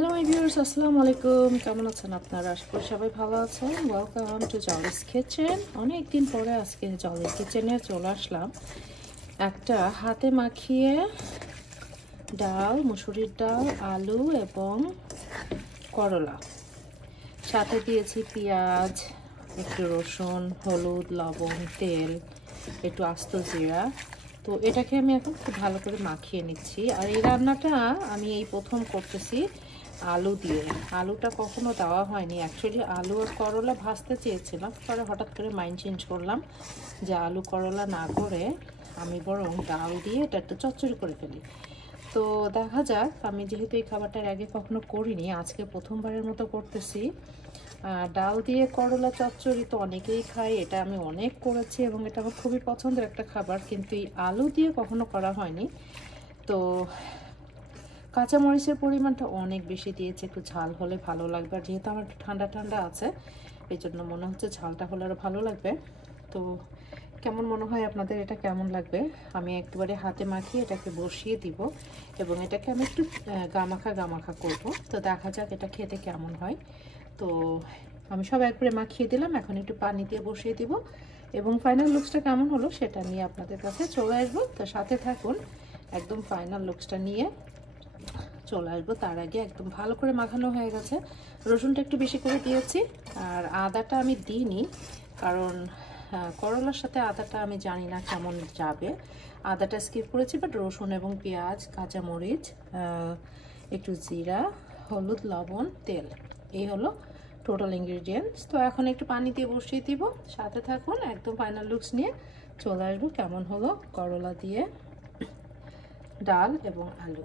Hello my viewers, আসসালামু আলাইকুম। কেমন আছেন আপনারা? আশা করি সবাই ভালো আছেন। Welcome to জলিস kitchen. অনেকদিন পরে আজকে জলিস কিচেনে চলে আসলাম। একটা হাতে মাখিয়ে ডাল, মুসুরির ডাল, আলু এবং করলা, সাথে দিয়েছি পেঁয়াজ, একটু রসুন, হলুদ, লবণ, তেল, একটু আস্ত জিরা। তো এটাকে আমি এখন খুব ভালো করে মাখিয়ে নিচ্ছি। আর এই রান্নাটা আমি এই প্রথম করতেছি আলু দিয়ে। আলুটা কখনো দেওয়া হয়নি। অ্যাকচুয়ালি আলু আর করলা ভাজতে চেয়েছিলাম, পরে হঠাৎ করে মাইন্ড চেঞ্জ করলাম যে আলু করলা না করে আমি বরং ডাল দিয়ে এটা একটু চচ্চড়ি করে ফেলি। তো দেখা যাক, আমি যেহেতু এই খাবারটার আগে কখনো করিনি, আজকে প্রথমবারের মতো করতেছি। ডাল দিয়ে করলা চচ্চড়ি তো অনেকেই খায়, এটা আমি অনেক করেছি এবং এটা আমার খুবই পছন্দের একটা খাবার, কিন্তু এই আলু দিয়ে কখনো করা হয়নি। তো কাঁচামরিচের পরিমাণটা অনেক বেশি দিয়েছে, একটু ঝাল হলে ভালো লাগবে। আর যেহেতু আমার একটু ঠান্ডা ঠান্ডা আছে, এই জন্য মনে হচ্ছে ঝালটা হলে আরও ভালো লাগবে। তো কেমন মনে হয় আপনাদের, এটা কেমন লাগবে? আমি একবারে হাতে মাখিয়ে এটাকে বসিয়ে দিব এবং এটাকে আমি একটু গামাখা গামাখা করব। তো দেখা যাক এটা খেতে কেমন হয়। তো আমি সব একবারে মাখিয়ে দিলাম, এখন একটু পানি দিয়ে বসিয়ে দিব এবং ফাইনাল লুকসটা কেমন হলো সেটা নিয়ে আপনাদের কাছে চলে আসবো। তো সাথে থাকুন, একদম ফাইনাল লুকসটা নিয়ে চলে আসবো। তার আগে একদম ভালো করে মাখানো হয়ে গেছে। রসুনটা একটু বেশি করে দিয়েছি, আর আদাটা আমি দিইনি, কারণ করলার সাথে আদাটা আমি জানি না কেমন যাবে। আদাটা স্কিপ করেছি, বাট রসুন এবং পেঁয়াজ, কাঁচামরিচ, একটু জিরা, হলুদ, লবণ, তেল, এই হলো টোটাল ইনগ্রিডিয়েন্টস। তো এখন একটু পানি দিয়ে বসিয়ে দিব। সাথে থাকুন, একদম ফাইনাল লুকস নিয়ে চলে আসবো কেমন হলো করলা দিয়ে ডাল এবং আলু।